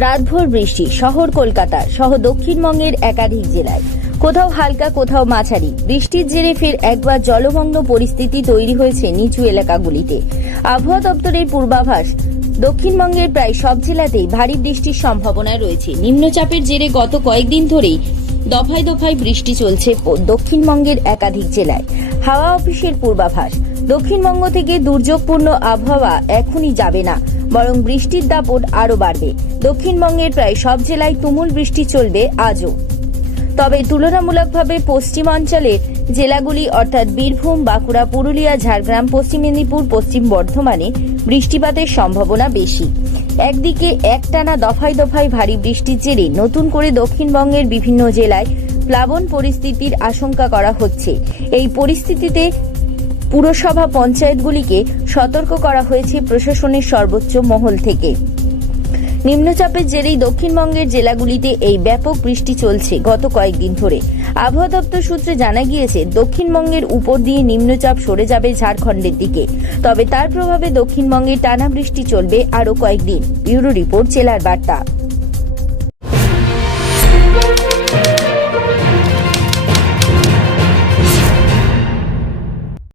রাতভর বৃষ্টি, শহর কলকাতা, সহ দক্ষিণবঙ্গের একাধিক জেলায়। কোথাও হালকা, কোথাও মাঝারি। বৃষ্টির জেরে ফের একবার জলমগ্ন পরিস্থিতি তৈরি হয়েছে নিচু এলাকাগুলিতে। আবহাওয়া দপ্তরের পূর্বাভাস, দক্ষিণবঙ্গের প্রায় সব জেলাতেই ভারী বৃষ্টির সম্ভাবনা রয়েছে। নিম্নচাপের জেরে গত কয়েকদিন ধরেই দফায় দফায় বৃষ্টি চলছে দক্ষিণবঙ্গের একাধিক জেলায়। হাওয়া অফিসের পূর্বাভাস, দক্ষিণবঙ্গ থেকে দুর্যোগপূর্ণ আবহাওয়া এখনই যাবে না। বরং বৃষ্টির দাপট আরও বাড়বে। দক্ষিণবঙ্গের প্রায় সব জেলায় তুমুল বৃষ্টি চলবে আজও। তবে তুলনামূলকভাবে পশ্চিমাঞ্চলের জেলাগুলি অর্থাৎ বীরভূম, বাঁকুড়া, পুরুলিয়া, ঝাড়গ্রাম, পশ্চিম মেদিনীপুর, পশ্চিম বর্ধমানে বৃষ্টিপাতের সম্ভাবনা বেশি। একদিকে একটানা দফায় দফায় ভারী বৃষ্টির জেরে নতুন করে দক্ষিণবঙ্গের বিভিন্ন জেলায় প্লাবন পরিস্থিতির আশঙ্কা করা হচ্ছে। এই পরিস্থিতিতে পুরসভা পঞ্চায়েতগুলিকে সতর্ক করা হয়েছে প্রশাসনের সর্বোচ্চ মহল থেকে। নিম্নচাপের জেরেই দক্ষিণবঙ্গের জেলাগুলিতে এই ব্যাপক বৃষ্টি চলছে গত কয়েকদিন ধরে। আবহাওয়া দপ্তর সূত্রে জানা গিয়েছে, দক্ষিণবঙ্গের উপর দিয়ে নিম্নচাপ সরে যাবে ঝাড়খণ্ডের দিকে। তবে তার প্রভাবে দক্ষিণবঙ্গে টানা বৃষ্টি চলবে আরও কয়েকদিন। ব্যুরো রিপোর্ট, জেলার বার্তা।